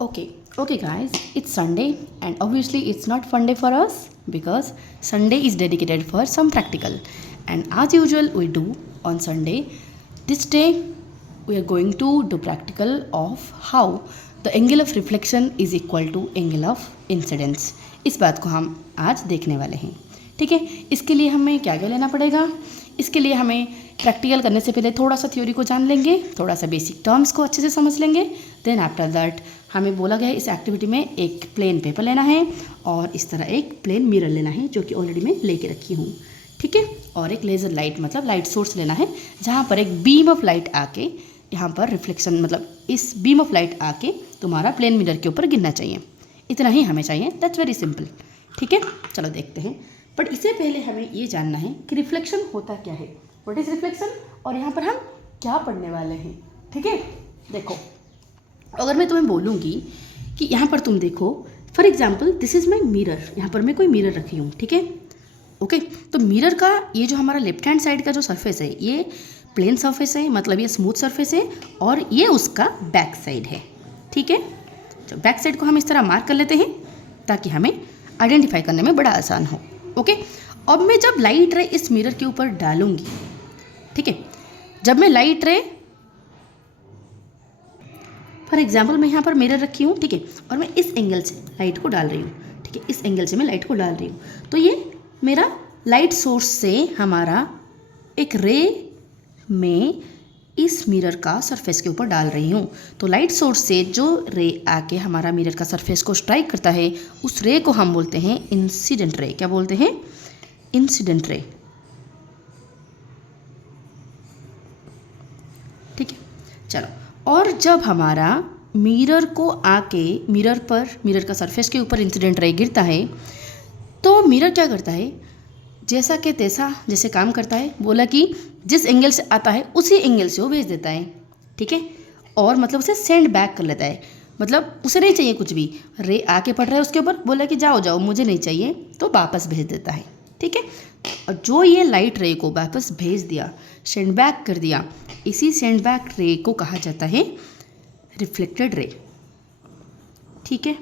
Okay, guys, it's Sunday, and obviously, it's not fun day for us because Sunday is dedicated for some practical. And as usual, we do on Sunday. This day, we are going to do practical of how the angle of reflection is equal to angle of incidence. इस बात को हम आज देखने वाले हैं. ठीक है, इसके लिए हमें क्या क्या लेना पड़ेगा. इसके लिए हमें प्रैक्टिकल करने से पहले थोड़ा सा थ्योरी को जान लेंगे, थोड़ा सा बेसिक टर्म्स को अच्छे से समझ लेंगे. देन आफ्टर दैट हमें बोला गया है इस एक्टिविटी में एक प्लेन पेपर लेना है और इस तरह एक प्लेन मिरर लेना है जो कि ऑलरेडी मैं लेके रखी हूँ. ठीक है, और एक लेज़र लाइट मतलब लाइट सोर्स लेना है जहाँ पर एक बीम ऑफ लाइट आके यहाँ पर रिफ्लेक्शन मतलब इस बीम ऑफ लाइट आके तुम्हारा प्लेन मिरर के ऊपर गिरना चाहिए. इतना ही हमें चाहिए. That's very simple. ठीक है, चलो देखते हैं. बट इससे पहले हमें ये जानना है कि रिफ्लेक्शन होता क्या है. व्हाट इज़ रिफ्लेक्शन और यहाँ पर हम क्या पढ़ने वाले हैं. ठीक है, देखो, अगर मैं तुम्हें बोलूँगी कि यहाँ पर तुम देखो, for example this is my mirror. यहाँ पर मैं कोई मिरर रखी हूँ. ठीक है, ओके. तो मिरर का ये जो हमारा लेफ्ट हैंड साइड का जो सरफेस है ये प्लेन सरफेस है, मतलब ये स्मूथ सरफेस है और ये उसका बैक साइड है. ठीक है, तो बैक साइड को हम इस तरह मार्क कर लेते हैं ताकि हमें आइडेंटिफाई करने में बड़ा आसान हो. ओके, अब मैं जब लाइट रे इस मिरर के ऊपर डालूंगी, ठीक है, जब मैं लाइट रे फॉर एग्जाम्पल मैं यहाँ पर मिरर रखी हूँ, ठीक है, और मैं इस एंगल से लाइट को डाल रही हूँ. ठीक है, इस एंगल से मैं लाइट को डाल रही हूँ. तो ये मेरा लाइट सोर्स से हमारा एक रे में इस मिरर का सरफेस के ऊपर डाल रही हूँ. तो लाइट सोर्स से जो रे आके हमारा मिरर का सरफेस को स्ट्राइक करता है उस रे को हम बोलते हैं इंसिडेंट रे. क्या बोलते हैं? Incident ray. ठीक है, चलो. और जब हमारा मिरर को आके मिरर का सरफेस के ऊपर इंसिडेंट रे गिरता है तो मिरर क्या करता है, जैसा कि तैसा जैसे काम करता है. बोला कि जिस एंगल से आता है उसी एंगल से वो भेज देता है. ठीक है, और मतलब उसे सेंड बैक कर लेता है. मतलब उसे नहीं चाहिए कुछ भी, रे आके पड़ रहा है उसके ऊपर, बोला कि जाओ जाओ मुझे नहीं चाहिए, तो वापस भेज देता है. ठीक है, और जो ये लाइट रे को वापस भेज दिया, सेंड बैक कर दिया, इसी सेंड बैक रे को कहा जाता है रिफ्लेक्टेड रे. ठीक है,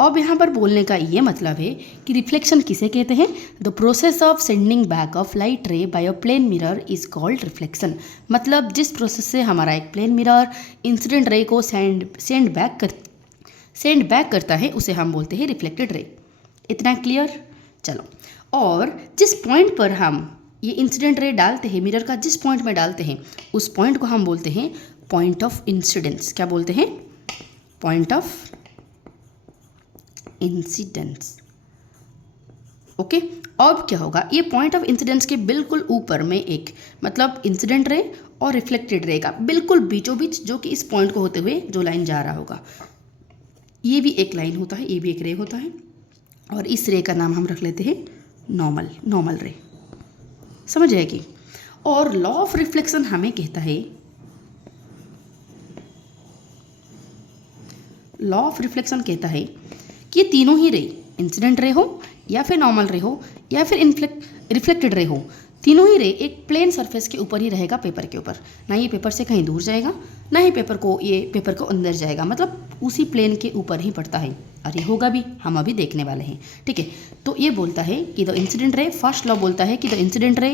अब यहाँ पर बोलने का ये मतलब है कि रिफ्लेक्शन किसे कहते हैं. The process of sending back of light ray by a plane mirror is called reflection. मतलब जिस प्रोसेस से हमारा एक प्लेन मिरर इंसिडेंट रे को सेंड बैक करता है उसे हम बोलते हैं रिफ्लेक्टेड रे. इतना क्लियर. चलो, और जिस पॉइंट पर हम ये इंसिडेंट रे डालते हैं, मिरर का जिस पॉइंट में डालते हैं उस पॉइंट को हम बोलते हैं पॉइंट ऑफ इंसिडेंस. क्या बोलते हैं? Point of incidence. ओके, अब क्या होगा, ये पॉइंट ऑफ इंसिडेंस के बिल्कुल ऊपर में एक मतलब इंसिडेंट रे और रिफ्लेक्टेड रे का बिल्कुल बीचों बीच, जो कि इस पॉइंट को होते हुए जो लाइन जा रहा होगा, ये भी एक लाइन होता है, ये भी एक रे होता है, और इस रे का नाम हम रख लेते हैं नॉर्मल रे. समझ आएगी. और लॉ ऑफ रिफ्लेक्शन हमें कहता है, लॉ ऑफ रिफ्लेक्शन कहता है कि ये तीनों ही रे, इंसिडेंट रे हो या फिर नॉर्मल रे हो या फिर रिफ्लेक्टेड रे हो, तीनों ही रे एक प्लेन सरफेस के ऊपर ही रहेगा, पेपर के ऊपर. ना ये पेपर से कहीं दूर जाएगा, ना ही पेपर को अंदर जाएगा, मतलब उसी प्लेन के ऊपर ही पड़ता है. और ये होगा भी, हम अभी देखने वाले हैं. ठीक है, तो ये बोलता है कि the incident ray, first law बोलता है कि the incident ray,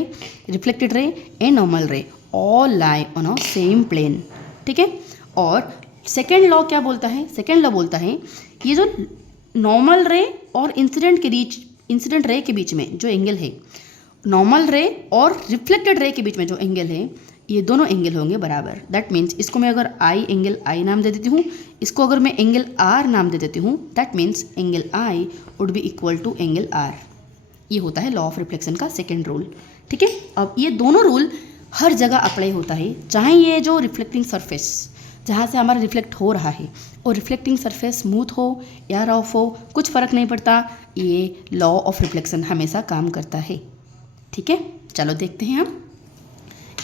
reflected ray and normal ray all lie on a same plane. ठीक है, और सेकेंड लॉ क्या बोलता है? सेकेंड लॉ बोलता है ये जो नॉर्मल रे और इंसिडेंट रे के बीच में जो एंगल है, नॉर्मल रे और रिफ्लेक्टेड रे के बीच में जो एंगल है, ये दोनों एंगल होंगे बराबर. दैट मीन्स इसको मैं अगर एंगल आई नाम दे देती हूँ, इसको अगर मैं एंगल आर नाम दे देती हूँ, that means angle I would be equal to angle R. ये होता है लॉ ऑफ रिफ्लेक्शन का सेकेंड रूल. ठीक है, अब ये दोनों रूल हर जगह अप्लाई होता है, चाहे ये जो रिफ्लेक्टिंग सरफेस जहाँ से हमारा रिफ्लेक्ट हो रहा है और रिफ्लेक्टिंग सरफेस स्मूथ हो या रफ हो, कुछ फ़र्क नहीं पड़ता, ये लॉ ऑफ रिफ्लेक्शन हमेशा काम करता है. ठीक है, चलो देखते हैं हम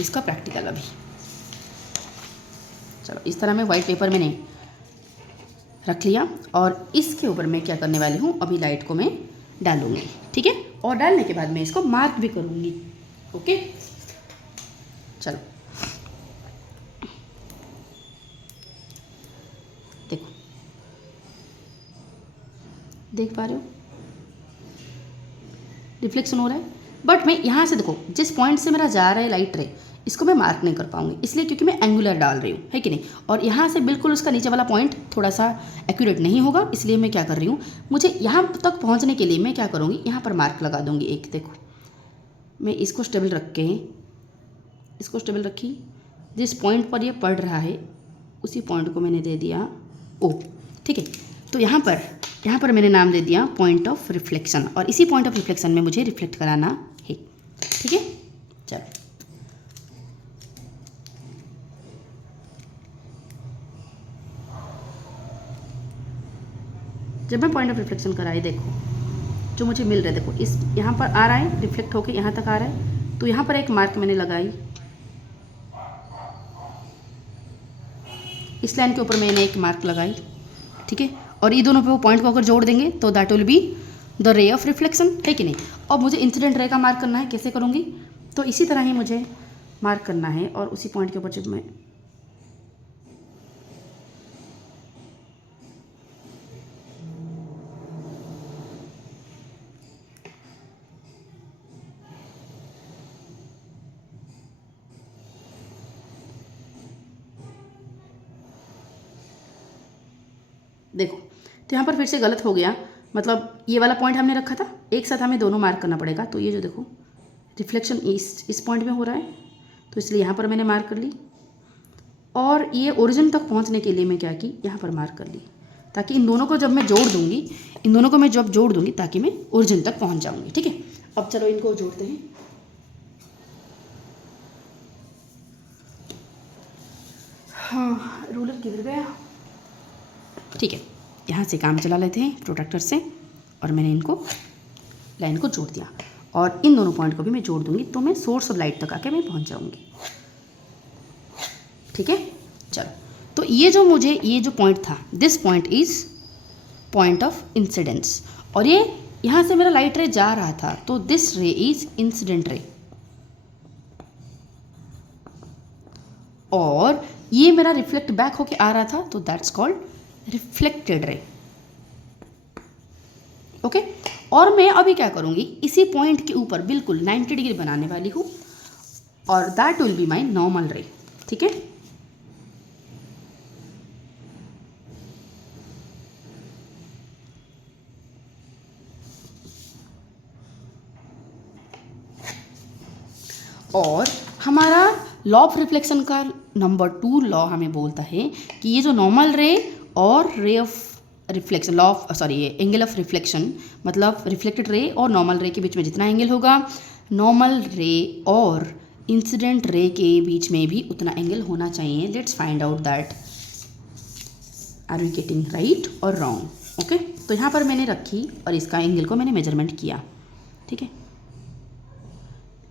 इसका प्रैक्टिकल अभी. चलो, इस तरह मैं वाइट पेपर मैंने रख लिया और इसके ऊपर मैं क्या करने वाली हूँ, अभी लाइट को मैं डालूँगी. ठीक है, और डालने के बाद मैं इसको मार्क भी करूँगी. ओके, चलो देखो, देख पा रहे हो, रिफ्लेक्शन हो रहा है। बट मैं यहाँ से देखो, जिस पॉइंट से मेरा जा रहा है लाइट रे, इसको मैं मार्क नहीं कर पाऊंगी, इसलिए क्योंकि मैं एंगुलर डाल रही हूँ, है कि नहीं। और यहाँ से बिल्कुल उसका नीचे वाला पॉइंट थोड़ा सा एक्यूरेट नहीं होगा, इसलिए मैं क्या कर रही हूँ, मुझे यहाँ तक पहुँचने के लिए मैं क्या करूँगी, यहाँ पर मार्क लगा दूँगी एक। देखो मैं इसको स्टेबल रख के, इसको स्टेबल रखी, जिस पॉइंट पर ये पड़ रहा है उसी पॉइंट को मैंने दे दिया ओ, ठीक है। तो यहाँ पर मैंने नाम दे दिया पॉइंट ऑफ रिफ्लेक्शन, और इसी पॉइंट ऑफ रिफ्लेक्शन में मुझे रिफ्लेक्ट कराना है, ठीक है। चलो जब मैं पॉइंट ऑफ रिफ्लेक्शन कराई, देखो जो मुझे मिल रहा है, देखो इस यहाँ पर आ रहा है, रिफ्लेक्ट होके यहाँ तक आ रहा है, तो यहाँ पर एक मार्क मैंने लगाई, इस लाइन के ऊपर मैंने एक मार्क लगाई, ठीक है। और ये दोनों पे वो पॉइंट को अगर जोड़ देंगे तो that will be the ray of reflection, है कि नहीं। अब मुझे इंसिडेंट रे का मार्क करना है, कैसे करूँगी, तो इसी तरह ही मुझे मार्क करना है, और उसी पॉइंट के ऊपर जब मैं देखो, तो यहाँ पर फिर से गलत हो गया, मतलब ये वाला पॉइंट हमने रखा था, एक साथ हमें दोनों मार्क करना पड़ेगा। तो ये जो देखो रिफ्लेक्शन इस पॉइंट में हो रहा है, तो इसलिए यहाँ पर मैंने मार्क कर ली, और ये ओरिजिन तक पहुँचने के लिए मैं क्या की, यहाँ पर मार्क कर ली, ताकि इन दोनों को जब मैं जोड़ दूँगी, इन दोनों को मैं जब जोड़ दूँगी ताकि मैं ओरिजिन तक पहुँच जाऊँगी, ठीक है। अब चलो इनको जोड़ते हैं। हाँ, रूलर गिर गया, ठीक है। यहाँ से काम चला लेते हैं प्रोट्रैक्टर से, और मैंने इनको लाइन को जोड़ दिया, और इन दोनों पॉइंट को भी मैं जोड़ दूंगी, तो मैं सोर्स ऑफ लाइट तक आके मैं पहुँच जाऊँगी, ठीक है। चलो, तो ये जो पॉइंट था, this point is point of incidence, और ये यहाँ से मेरा लाइट रे जा रहा था, तो दिस रे इज इंसिडेंट रे, और ये मेरा रिफ्लेक्ट बैक होके आ रहा था, तो that's called reflected ray, okay. और मैं अभी क्या करूँगी, इसी पॉइंट के ऊपर बिल्कुल 90 डिग्री बनाने वाली हूँ, और that will be my normal रे, ठीक है। और हमारा लॉ ऑफ रिफ्लेक्शन का नंबर 2 लॉ हमें बोलता है कि ये जो नॉर्मल रे और ray of reflection, law of ये एंगल ऑफ रिफ्लेक्शन, मतलब रिफ्लेक्टेड रे और नॉर्मल रे के बीच में जितना एंगल होगा, नॉर्मल रे और इंसिडेंट रे के बीच में भी उतना एंगल होना चाहिए। Let's find out that, are you getting right और रॉन्ग, ओके। तो यहाँ पर मैंने रखी और इसका एंगल को मैंने मेजरमेंट किया, ठीक है।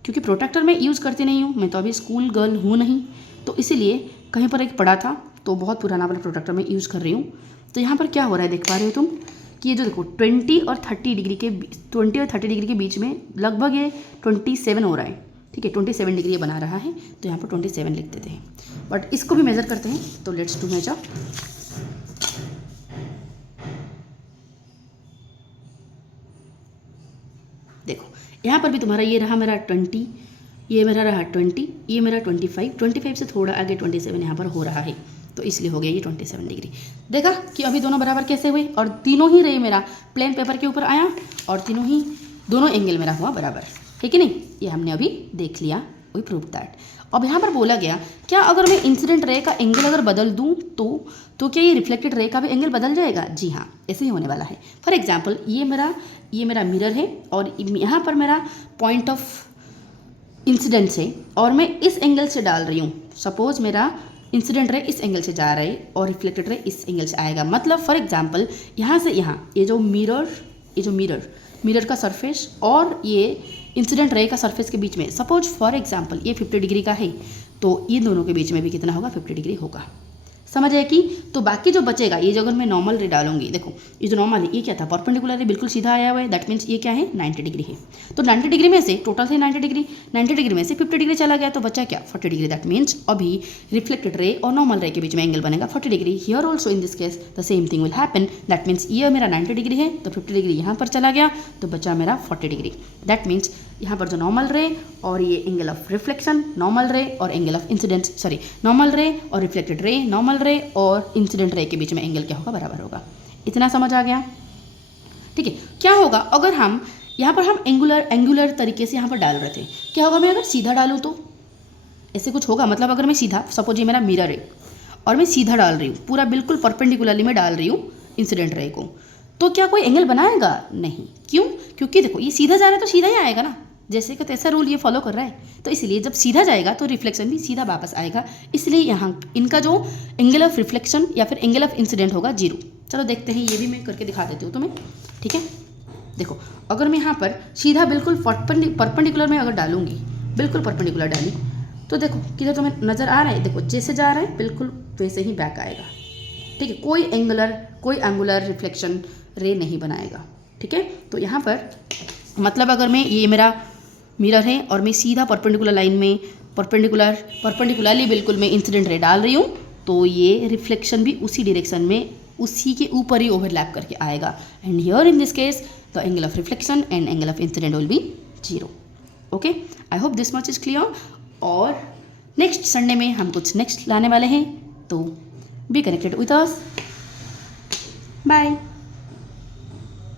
क्योंकि प्रोट्रैक्टर मैं यूज़ करती नहीं हूँ, मैं तो अभी स्कूल गर्ल हूँ नहीं, तो इसीलिए कहीं पर एक पड़ा था, तो बहुत पुराना वाला प्रोट्रैक्टर मैं यूज़ कर रही हूँ। तो यहाँ पर क्या हो रहा है, देख पा रहे हो तुम कि ये जो देखो 20 और 30 डिग्री के बीच में लगभग ये 27 हो रहा है, ठीक है। 27 डिग्री ये बना रहा है, तो यहाँ पर 27 लिख देते हैं, बट इसको भी मेज़र करते हैं। तो लेट्स डू मेजर। देखो यहाँ पर भी तुम्हारा ये रहा मेरा 20, ये मेरा रहा 20, ये मेरा 25 से थोड़ा आगे 27 यहाँ पर हो रहा है, तो इसलिए हो गया ये 27 डिग्री। देखा कि अभी दोनों बराबर कैसे हुए, और तीनों ही रे मेरा प्लेन पेपर के ऊपर आया, और दोनों एंगल मेरा हुआ बराबर, है कि नहीं। ये हमने अभी देख लिया, वी प्रूव दैट। अब यहाँ पर बोला गया, क्या अगर मैं इंसिडेंट रे का एंगल अगर बदल दूँ तो क्या ये रिफ्लेक्टेड रे का भी एंगल बदल जाएगा? जी हाँ, ऐसे ही होने वाला है। फॉर एग्जाम्पल ये मेरा मिरर है, और यहाँ पर मेरा पॉइंट ऑफ इंसिडेंस है, और मैं इस एंगल से डाल रही हूँ। सपोज मेरा इंसिडेंट रे इस एंगल से जा रहा है और रिफ्लेक्टेड रे इस एंगल से आएगा। मतलब फॉर एग्जाम्पल यहाँ से यहाँ ये जो मिरर का सरफेस और ये इंसिडेंट रे का सरफेस के बीच में, सपोज फॉर एग्जाम्पल ये 50 डिग्री का है, तो ये दोनों के बीच में भी कितना होगा, 50 डिग्री होगा। समझ आए कि? तो बाकी जो बचेगा ये जो अगर मैं नॉर्मल रे डालूंगी, देखो ये जो नॉर्मल है ये क्या था, परपेंडिकुलर है, बिल्कुल सीधा आया हुआ है, दैट मीन्स ये क्या है 90 डिग्री है। तो 90 डिग्री में से टोटल थे 90 डिग्री, 90 डिग्री में से 50 डिग्री चला गया तो बचा क्या 40 डिग्री। दैट मीन्स अभी रिफ्लेक्टेड रे और नॉर्मल रे के बीच में एंगल बनेगा 40 degree. Here also in this case the same thing will happen. That means ये मेरा 90 डिग्री है तो 50 डिग्री यहाँ पर चला गया तो बचा मेरा 40 डिग्री। दैट मीन्स यहाँ पर जो नॉर्मल रे और ये एंगल ऑफ रिफ्लेक्शन, नॉर्मल रे और angle of incident, sorry normal रे और रिफ्लेक्टेड रे, नॉर्मल रे और इंसिडेंट रे के बीच में एंगल क्या होगा, बराबर होगा। इतना समझ आ गया? ठीक है। क्या होगा अगर हम यहाँ पर हम एंगुलर तरीके से यहाँ पर डाल रहे थे, क्या होगा मैं अगर सीधा डालूँ तो ऐसे कुछ होगा। मतलब अगर मैं सीधा, सपोज ये मेरा मिरर है और मैं सीधा डाल रही हूँ, पूरा बिल्कुल परपेंडिकुलरली मैं डाल रही हूँ इंसिडेंट रे को, तो क्या कोई एंगल बनाएगा? नहीं। क्यों? क्योंकि देखो ये सीधा जा रहा है तो सीधा ही आएगा ना, जैसे कि तैसा रूल ये फॉलो कर रहा है। तो इसलिए जब सीधा जाएगा तो रिफ्लेक्शन भी सीधा वापस आएगा। इसलिए यहाँ इनका जो एंगल ऑफ रिफ्लेक्शन या फिर एंगल ऑफ इंसिडेंट होगा 0। चलो देखते हैं, ये भी मैं करके दिखा देती हूँ तुम्हें। ठीक है, देखो अगर मैं यहाँ पर सीधा बिल्कुल परपेंडिकुलर में अगर डालूंगी, बिल्कुल परपेंडिकुलर डाली, तो देखो किधर तुम्हें नज़र आ रहा है, देखो जैसे जा रहा है बिल्कुल वैसे ही बैक आएगा। ठीक है, कोई एंगुलर रिफ्लेक्शन रे नहीं बनाएगा। ठीक है, तो यहाँ पर मतलब अगर मैं ये मेरा मिरर है और मैं सीधा परपेंडिकुलर लाइन में परपेंडिकुलरली बिल्कुल मैं इंसिडेंट रे डाल रही हूँ, तो ये रिफ्लेक्शन भी उसी डायरेक्शन में उसी के ऊपर ही ओवरलैप करके आएगा। And here in this case the angle of reflection and angle of incident will be 0। Okay, I hope this much is clear. और नेक्स्ट संडे में हम कुछ नेक्स्ट लाने वाले हैं, तो be connected with us. Bye.